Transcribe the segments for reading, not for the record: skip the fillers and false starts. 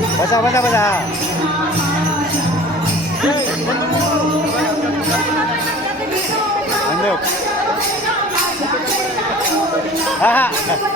बसा बसा बसा हा हा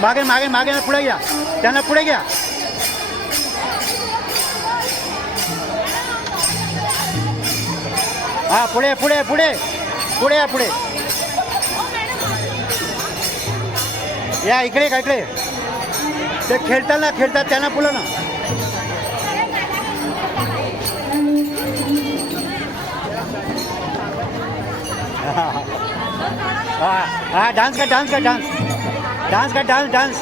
मागे मागे मागे पुढे घ्या त्यांना पुढे घ्या हा पुढे पुढे पुढे पुढे या पुढे या इकडे का इकडे ते खेळतात त्यांना पुढे ना हा हा डान्स कर डान्स कर डान्स डान्स कर डान्स डान्स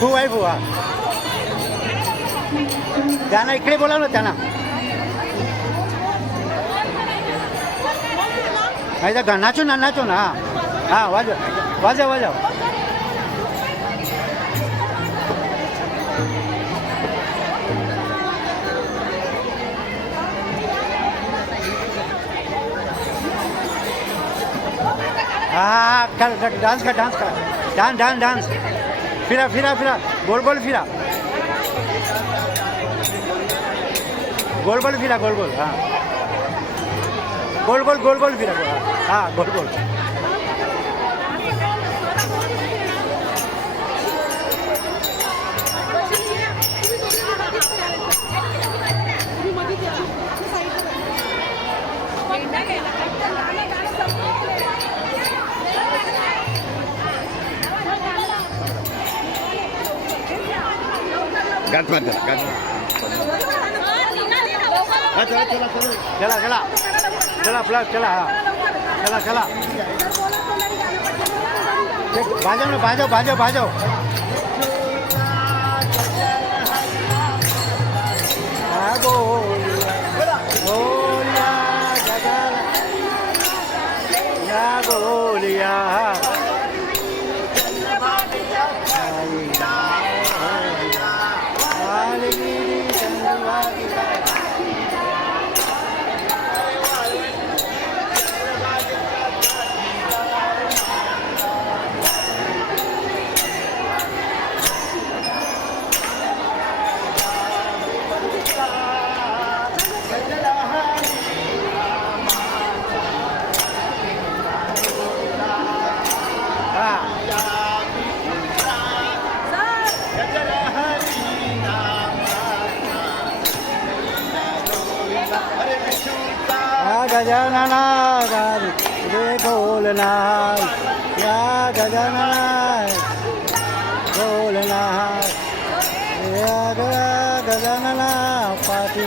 तू वाईफ हुआ त्यांना इकडे बोला ना त्यांना नाचो ना नाचो ना हा वाजव वाजव वाजव हा कर डान्स कर डान्स कर डान्स डान्स डान्स फिरा फिरा फिरा गोल गोल फिरा गोल गोल फिरा गोल गोल हां गोल गोल गोल गोल फिरा हां गोल गोल गात मार गात चला चला चला चला चला प्लस चला चला चला भाजव ना भाजव भाजव भाजव गोलिया गजानना रे गोलनाथ या गजानना गोलनाथ या गजानना पाठी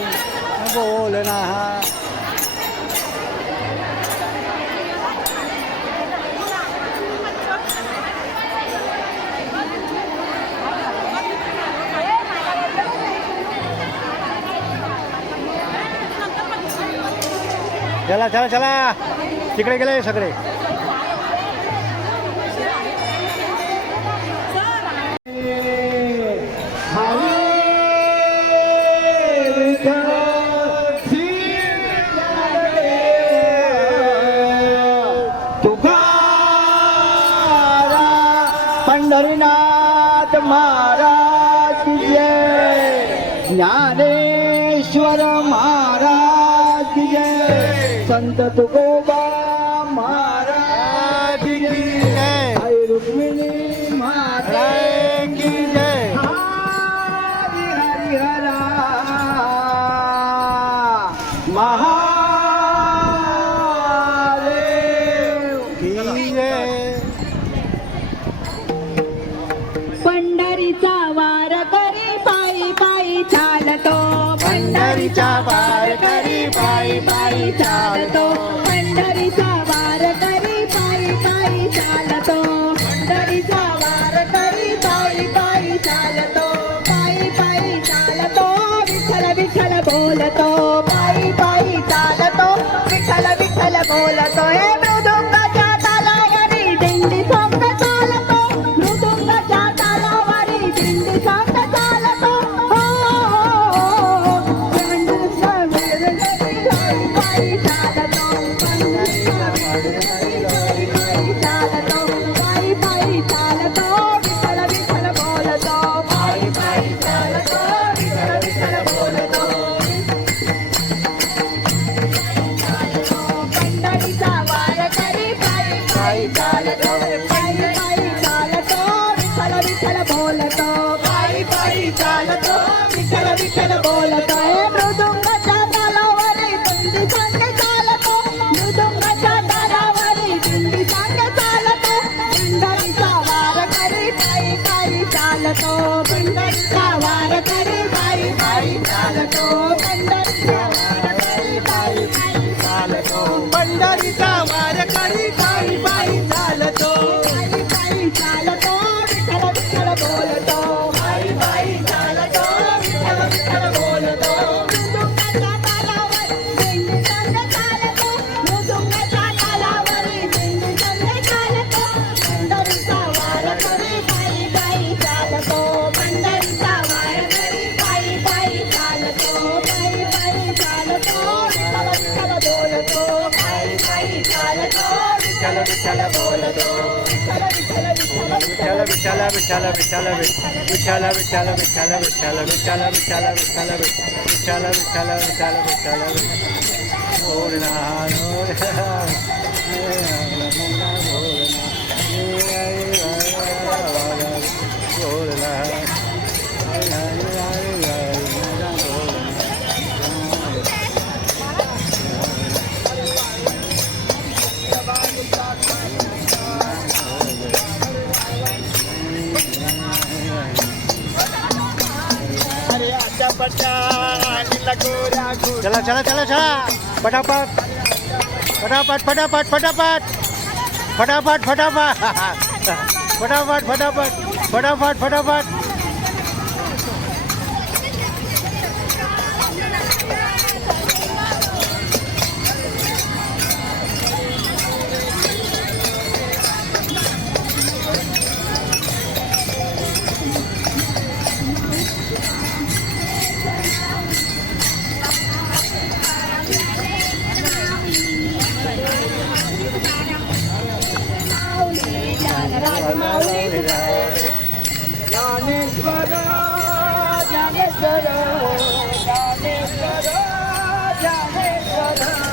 गोलनाथ चला चला चला तिकडे गेले सगळे पंढरीनाथ महाराज की जय ज्ञानेश्वर महाराज की जय संत तुकोबा महाराज की जय रुक्मिणी महाराज की जय हरि हरि हरा महादेव की जय पंढरीचा वार करी पायी पायी चालतो पंढरीचा वारकरी पायी पायी चालतो पंढरीचा वारकरी पायी पायी चालतो पंढरीचा वारकरी पायी पायी चालतो पायी पायी चालतो विठ्ठल विठ्ठल बोलतो पायी पायी चालतो विठ्ठल विठ्ठल बोलतो हे मृदुंगाच्या तालावरी दिंडी सोंग चालतो मृदुंगाच्या तालावरी दिंडी सोंग चालतो हो पंढरीचा वारकरी पायी चालतो पंढरीचा वारकरी पायी चालतो पायी पायी चालतो विठ्ठल विठ्ठल बोलतो पायी पायी चालतो विठ्ठल विठ्ठल बोलतो पंढरीचा वारकरी पायी पायी चालतो पायी पायी चालतो विठ्ठल विठ्ठल बोलतो पायी पायी चालतो विठ्ठल विठ्ठल बोलतो हे मृदुंगाच्या तालावरी दिंडी संग चालतो मृदुंगाच्या तालावरी दिंडी संग चालतो पंढरीचा वारकरी पायी पायी चालतो पंढरीचा वारकरी पायी पायी चालतो पंढरीचा वारकरी पायी पायी चालतो पंढरीचा वारकरी पायी पायी चालतो पायी पायी चालतो विठ्ठल विठ्ठल बोलतो पायी पायी चालतो विठ्ठल विठ्ठल बोलतो मृदुंगाच्या तालावरी दिंडी संग चालतो मृदुंगाच्या तालावरी दिंडी संग चालतो पंढरीचा वारकरी पायी पायी चालतो पंढरीचा वारकरी पायी पायी चालतो पायी पायी चालतो विठ्ठल विठ्ठल बोलतो पायी पायी चालतो विठ्ठल विठ्ठल बोलतो विठ्ठल विठ्ठल विठ्ठल विठ्ठल विठ्ठल विठ्ठल विठ्ठल विठ्ठल विठ्ठल विठ्ठल विठ्ठल विठ्ठल विठ्ठल विठ्ठल विठ्ठल विठ्ठल विठ्ठल विठ्ठल भोलेनाथ चला चला चला चला फटाफट फटाफट फटाफट फटाफट फटाफट फटाफट फटाफट फटाफट फटाफट फटाफट ज्ञानेश्वर ज्ञानेश्वर ज्ञानेश्वर ज्ञानेश्वर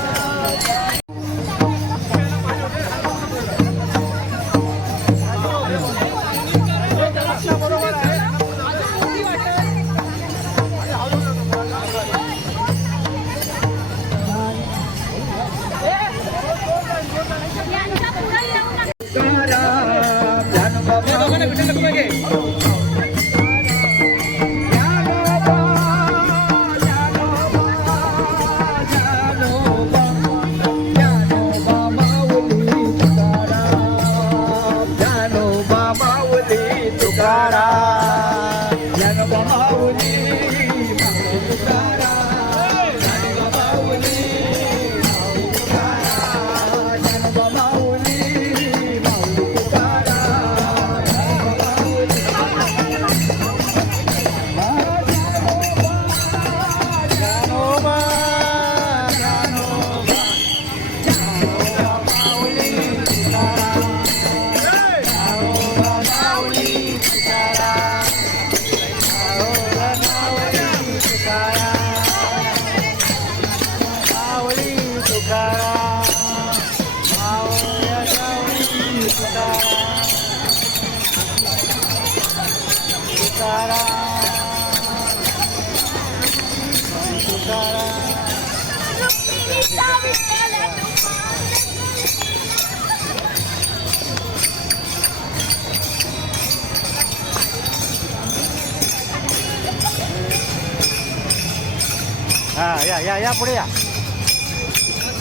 हां या पुढे या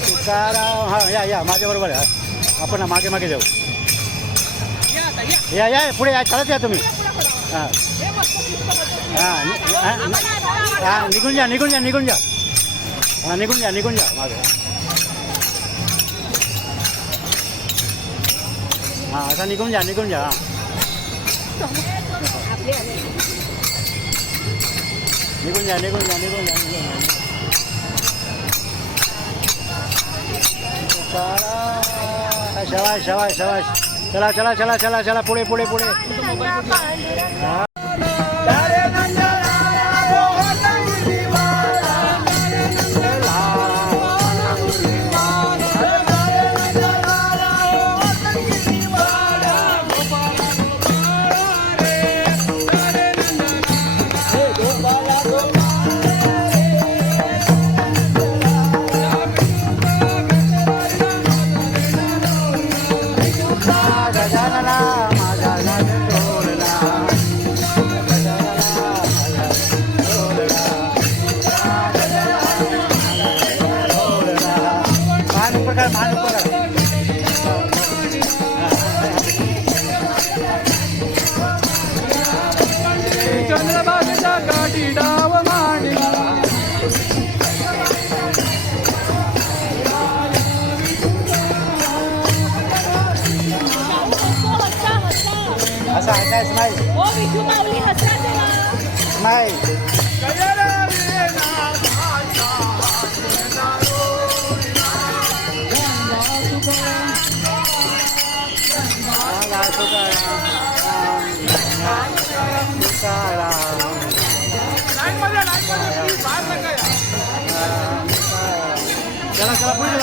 तुकाराम हां या माझ्याबरोबर आहे आपण मागे मागे जाऊ या पुढे या चालत या तुम्ही हां हां निघून जा हां निघून जा मागे हां असा निघून जा हां निघून जा शाबाश चला पुढे हां चंद्रभागेचा काठी डाव मांडला असं आहे स्माईल चला पुढे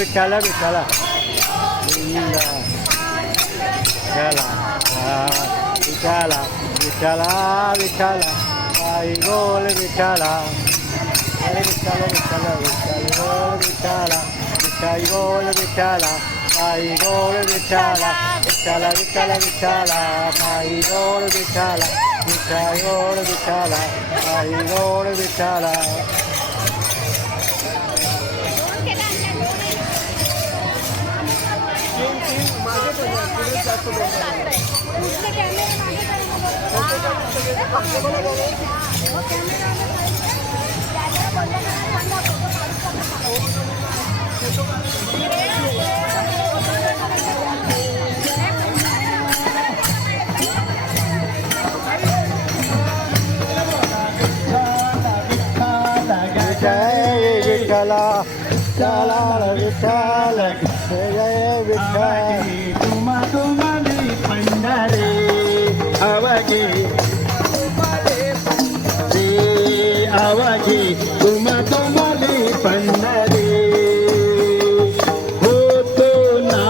विठ्ठला विठ्ठला विठ्ठला विठ्ठला विठ्ठला आई गोल विठ्ठला विठ्ठला विठ्ठला विठ्ठला विठ्ठला गोल विठ्ठला आई गोल विठ्ठला विठ्ठला विठ्ठला विठ्ठला आई गोल विठ्ठला विठ्ठला गोल विठ्ठला आई गोल विठ्ठला जय विठ्ठला चला विठ्ठल जय विठ्ठल तुम्हारी पंढरे आवागे आवागे तुम्हारी पंढरे होतो ना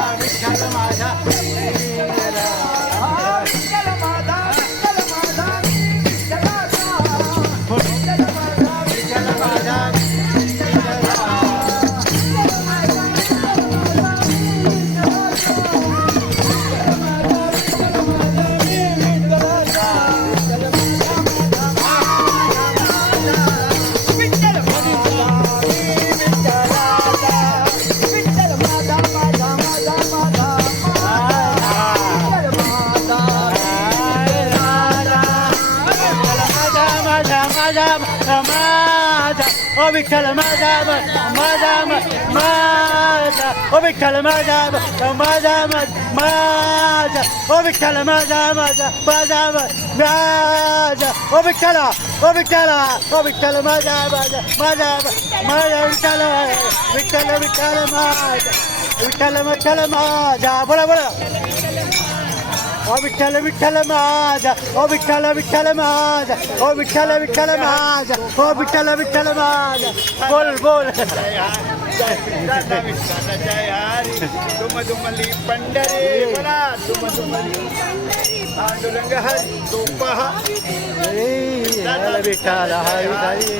ओ विठ्ठल माझा माझा माझा ओ विठ्ठल माझा माझा माझा ओ विठ्ठल माझा माझा माझा माझा ओ विठ्ठला ओ विठ्ठला ओ विठ्ठल माझा माझा माझा माझा विठ्ठल विठ्ठल विठ्ठल माझा विठ्ठल विठ्ठल माझा बोला बोला ओ विठ्ठल विठ्ठल माझा ओ विठ्ठल विठ्ठल माझा ओ विठ्ठल विठ्ठल माझा ओ विठ्ठल विठ्ठल माझा बोल बोल जय हरी तुम दुमली पंढरी बोला तुम दुमली पांडुरंग हरी तो पहा विठ्ठल हरी हरी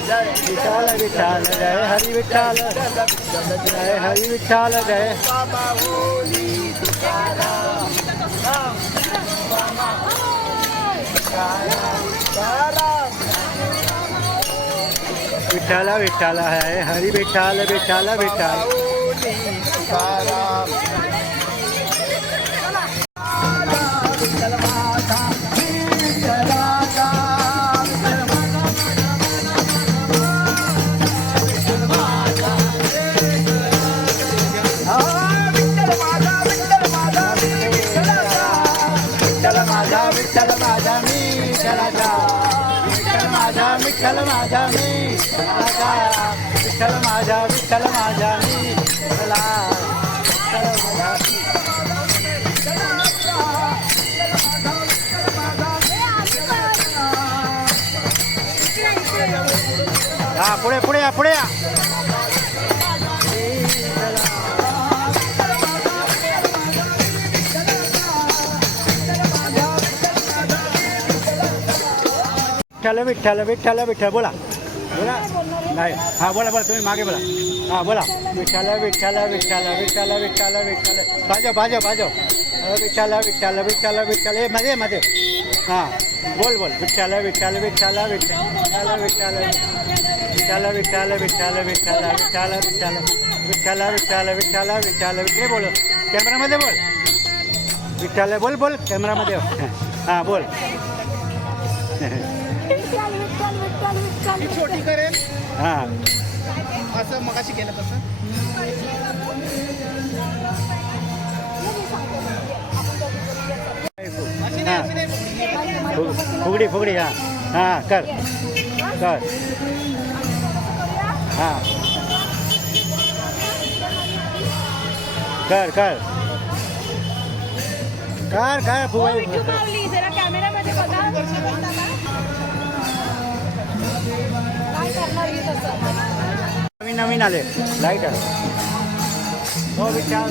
विठ्ठल विठ्ठल जय हरी विठ्ठल जय हरी विठ्ठल जय बाबा होली तुकाराम विठ्ठल विठ्ठल है हरी विठ्ठल विठ्ठल विठ्ठल होली तुकाराम विठ्ठल माझा मी चलाचा विठ्ठल माझा विठ्ठल माझा मी चलाचा विठ्ठल माझा मी चला हा पुढे पुढे या पुढे या विठ्ठल विठ्ठल विठ्ठल विठ्ठल बोला बोला नाही हां बोला बोला तुम्ही मागे बोला हां बोला विठ्ठल विठ्ठल विठ्ठल विठ्ठल विठ्ठल विठ्ठल बाजो बाजो बाजो विठ्ठल विठ्ठल विठ्ठल विठ्ठल हे मध्ये मध्ये हां बोल बोल विठ्ठल विठ्ठल विठ्ठल विठ्ठल विठ्ठल विठ्ठल विठ्ठल विठ्ठल विठ्ठल विठ्ठल विठ्ठल विठ्ठल विठ्ठल विठ्ठल विठ्ठल इकडे बोल कॅमेरामध्ये बोल विठ्ठल बोल बोल कॅमेरामध्ये हां बोल छोटी करेल हां असं मगाशी केलं तसं फुगडी फुगडी हां हां कर कर हां कर कर कर कर फुगडी जरा कॅमेरामध्ये बघा काय करणार ही तसं नवीन नवीन आले लाईट हो विचार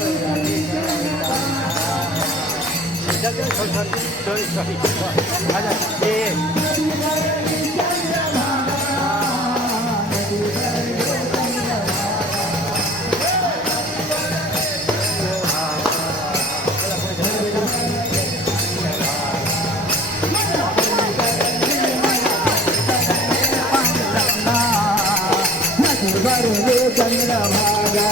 नदी भरली चंद्रभागा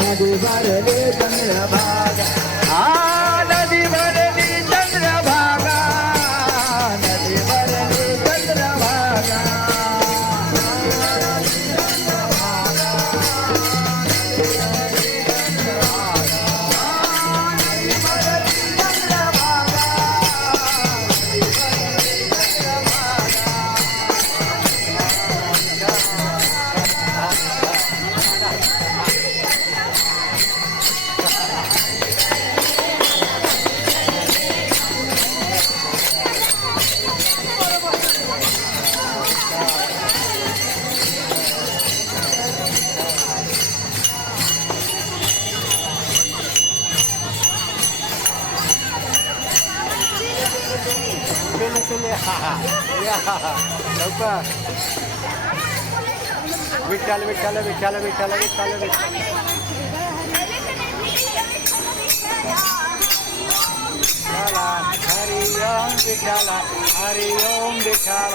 नदी भरली चंद्रभागा नदी भरली चंद्रभागा लवकर विठ्ठल विठ्ठल विठ्ठल विठ्ठल विठ्ठल विठ्ठल हरि ओम विठ्ठल हरि ओम विठ्ठल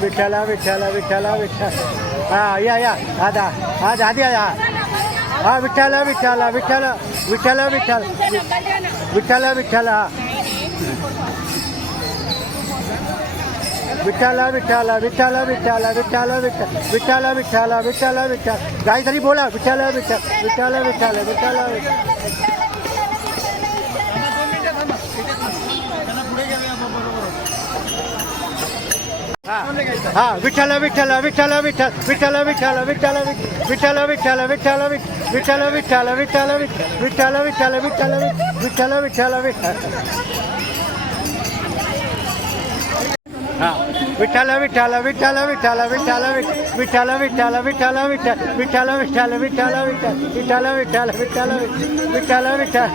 विठ्ठला विठ्ठला विठ्ठला विठ्ठल हा या आधा आज आधी या हा विठ्ठला विठ्ठला विठ्ठला विठ्ठला विठ्ठल विठ्ठला विठ्ठला विठ्ठला विठ्ठला विठ्ठला विठ्ठला विठ्ठला विठ्ठला विठ्ठला विठ्ठला विठ्ठल काहीतरी बोला विठ्ठला विठ्ठल विठ्ठला विठ्ठला विठ्ठला हा विठ्ठला विठ्ठला विठ्ठला विठ्ठल विठ्ठला विठ्ठला विठ्ठला विठ्ठला विठ्ठला विठ्ठला विठ्ठला विठ्ठला विठ्ठला विठ्ठला विठ्ठला विठ्ठला विठ्ठला विठ्ठला विठ्ठल हा विठ्ठला विठ्ठला विठ्ठला विठ्ठला विठ्ठला विठ्ठला विठ्ठला विठ्ठला विठ्ठला विठ्ठला विठ्ठला विठ्ठला विठ्ठला विठ्ठला विठ्ठला विठ्ठला विठ्ठला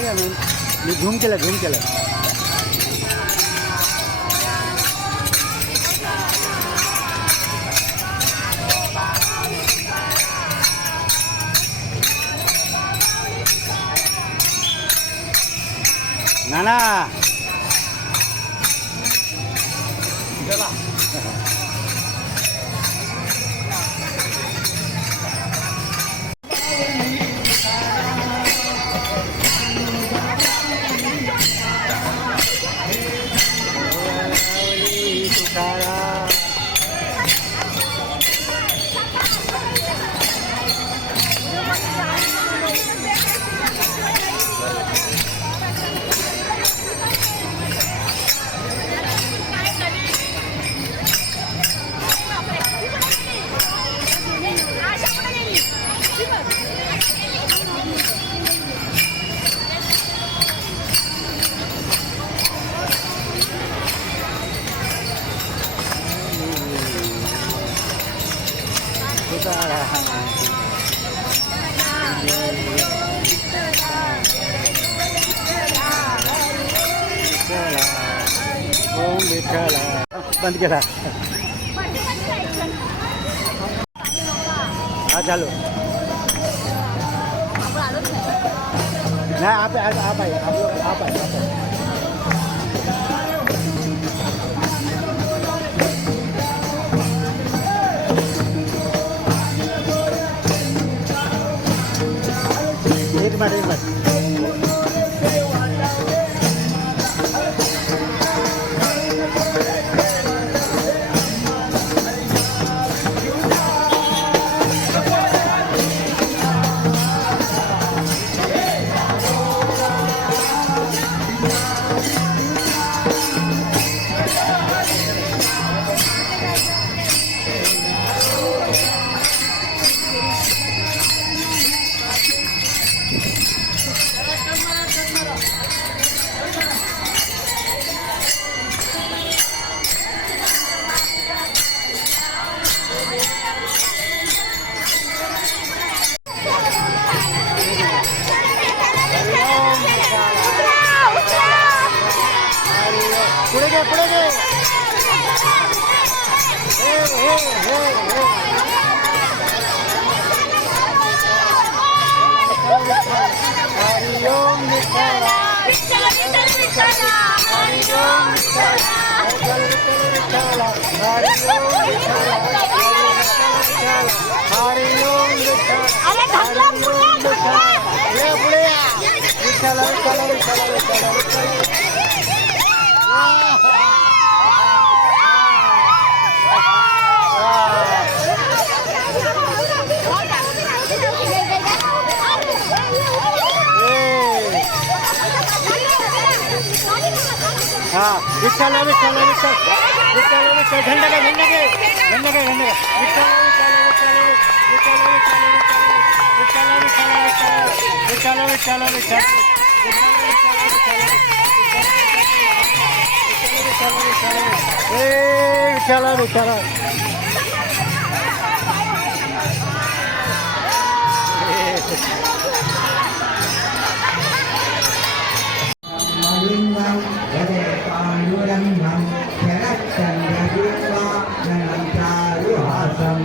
या मी झूम केलं नाना बंद केला हा चालू नाही आप आहे आप आहे एक मिनट पुढे घे हरि ओम अरे ढकला पुढे ढकला. हा विठ्ठल विठ्ठल विठ्ठल विठ्ठल विठ्ठल झंडा काय झंडा काय झंडा काय झंडा Vitthal Vitthal Vitthal Vitthal Vitthal Vitthal Vitthal Vitthal Malingam, Yade Pandurangam, Sharatchandra Nanam Charu Hasam,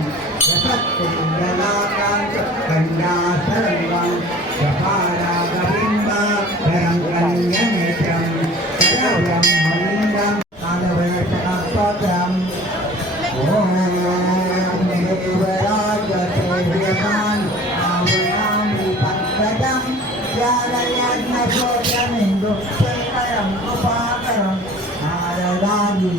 Yasatundalakam, Kandasaram, Yapara Gavimba, Param Kanyanecham, Kadavam Malingam, Adavartakam, Om Devaraja Seviyaman, Avanami Pankadam, Yarayadna Sotyamindo, Sekaram Upakaram, Aradani.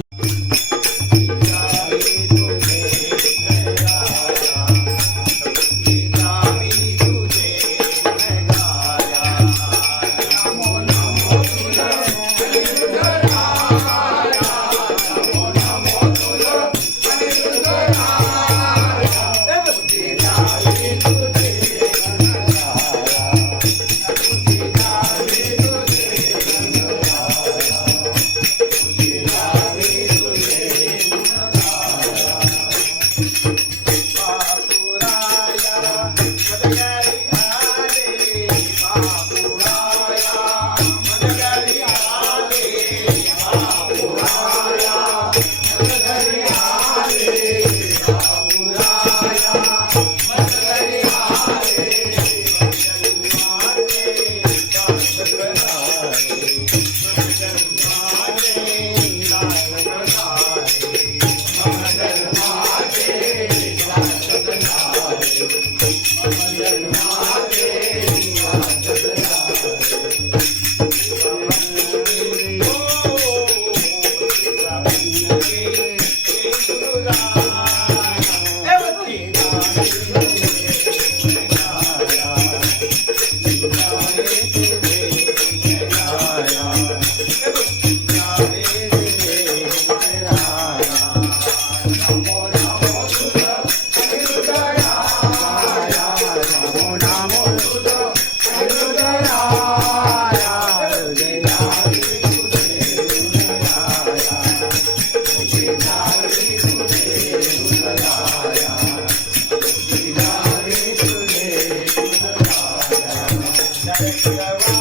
Jai